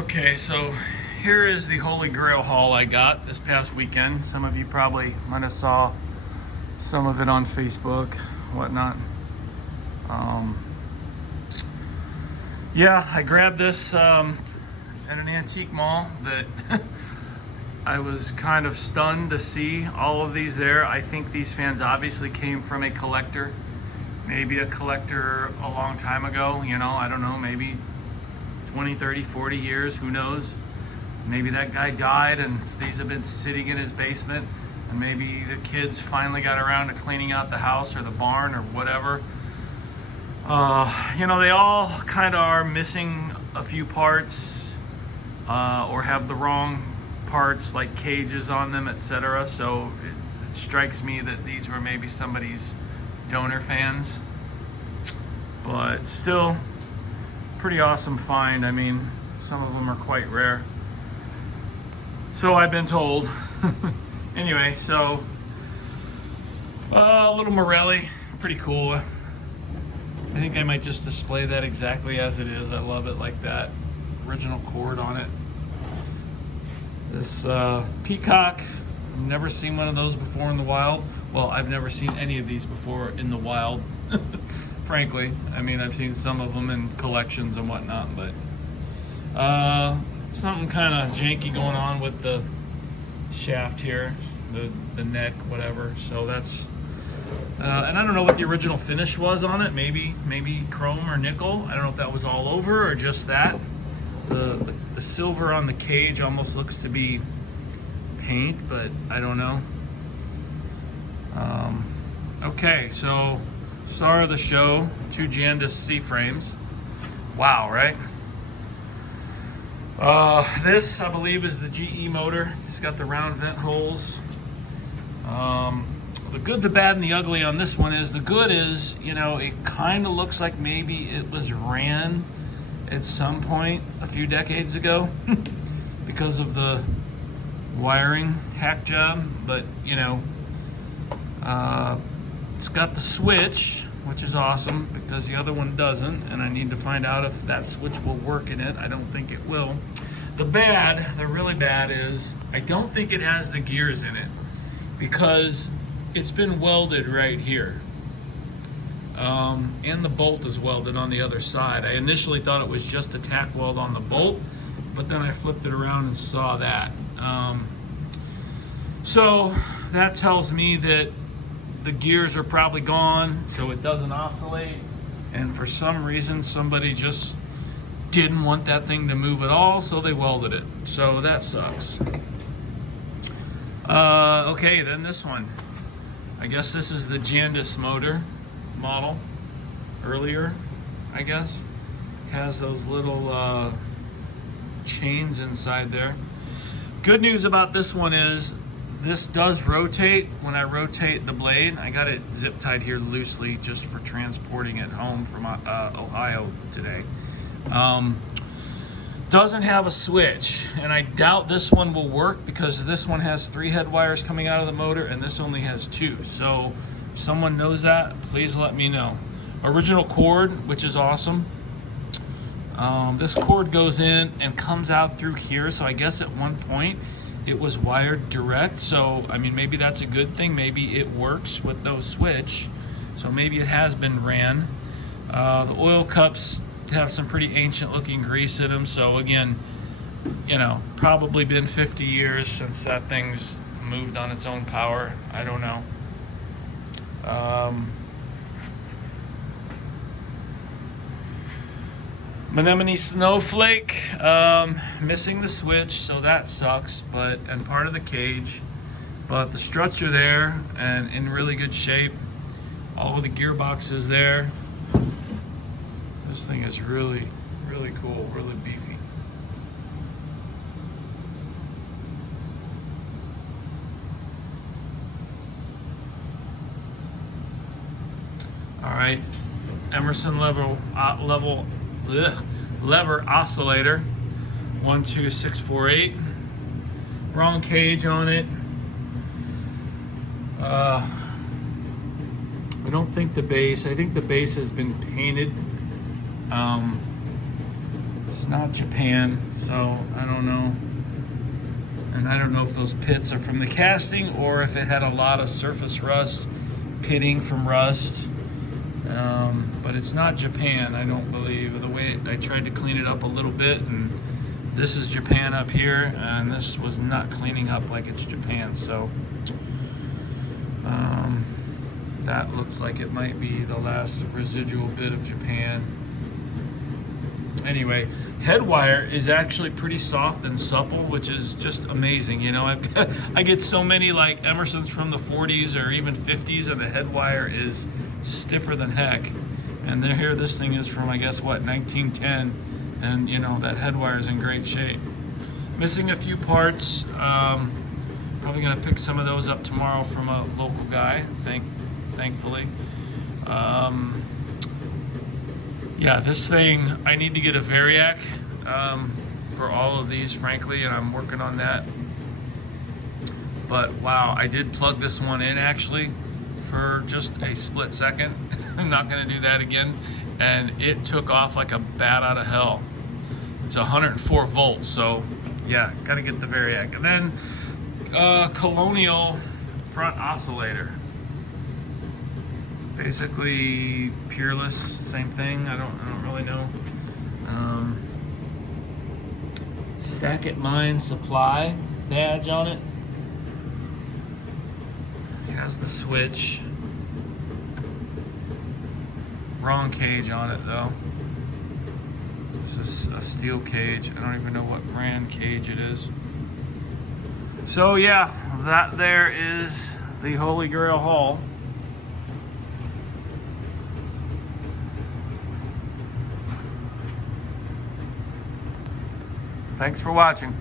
Okay, so here is the Holy Grail haul I got this past weekend. Some of you probably might have saw some of it on Facebook, whatnot. Yeah, I grabbed this at an antique mall that I was kind of stunned to see all of these there. I think these fans obviously came from a collector, maybe a collector a long time ago, you know, I don't know, maybe 20, 30, 40 years, who knows? Maybe that guy died and these have been sitting in his basement, and maybe the kids finally got around to cleaning out the house or the barn or whatever. You know, they all kind of are missing a few parts or have the wrong parts, like cages on them, etc. So it strikes me that these were maybe somebody's donor fans, but still pretty awesome find. I mean, some of them are quite rare, so I've been told. Anyway, so a little Morelli, pretty cool. I think I might just display that exactly as it is. I love it like that. Original cord on it. This peacock, I've never seen one of those before in the wild. Well, I've never seen any of these before in the wild, frankly. I mean, I've seen some of them in collections and whatnot, but something kind of janky going on with the shaft here, the neck, whatever. So that's, and I don't know what the original finish was on it. Maybe chrome or nickel. I don't know if that was all over or just that. The silver on the cage almost looks to be paint, but I don't know. Okay, so star of the show, 2 Jandis C-frames. Wow, right? This, I believe, is the GE motor. It's got the round vent holes. The good, the bad, and the ugly on this one is, the good is, you know, it kind of looks like maybe it was ran at some point a few decades ago because of the wiring hack job, but, you know, it's got the switch, which is awesome because the other one doesn't, and I need to find out if that switch will work in it. I don't think it will. The bad, the really bad, is I don't think it has the gears in it because it's been welded right here. And the bolt is welded on the other side. I initially thought it was just a tack weld on the bolt, but then I flipped it around and saw that. So that tells me that the gears are probably gone, so it doesn't oscillate, and for some reason somebody just didn't want that thing to move at all, so they welded it. So that sucks. Okay, then this one. I guess this is the Jandis motor model. Earlier, I guess. Has those little chains inside there. Good news about this one is this does rotate when I rotate the blade. I got it zip tied here loosely just for transporting it home from Ohio today. Doesn't have a switch, and I doubt this one will work because this one has 3 head wires coming out of the motor and this only has 2. So if someone knows that, please let me know. Original cord, which is awesome. This cord goes in and comes out through here, so I guess at one point it was wired direct. So I mean, maybe that's a good thing. Maybe it works with no switch, so maybe it has been ran. The oil cups have some pretty ancient looking grease in them, so again, you know, probably been 50 years since that thing's moved on its own power. I don't know. Mnemone Snowflake, missing the switch, so that sucks, but, and part of the cage, but the struts are there and in really good shape. All of the gearboxes there. This thing is really, really cool, really beefy. All right, Emerson lever oscillator, 12648. Wrong cage on it. I don't think the base. I think the base has been painted. It's not Japan, so I don't know. And I don't know if those pits are from the casting or if it had a lot of surface rust, pitting from rust. But it's not Japan, I don't believe. The way I tried to clean it up a little bit, and this is Japan up here, and this was not cleaning up like it's Japan. So that looks like it might be the last residual bit of Japan. Anyway, head wire is actually pretty soft and supple, which is just amazing. You know, I get so many like Emersons from the 40s or even 50s, and the head wire is stiffer than heck. And here, this thing is from, I guess, what, 1910, and you know, that head wire is in great shape. Missing a few parts. Probably gonna pick some of those up tomorrow from a local guy, thankfully. Yeah, this thing, I need to get a variac for all of these, frankly, and I'm working on that. But wow, I did plug this one in actually for just a split second. I'm not gonna do that again. And it took off like a bat out of hell. It's 104 volts, so yeah, gotta get the variac. And then Colonial front oscillator. Basically Peerless, same thing. I don't really know. Sackett Mine Supply badge on it. It has the switch. Wrong cage on it though. This is a steel cage. I don't even know what brand cage it is. So yeah, that there is the Holy Grail haul. Thanks for watching.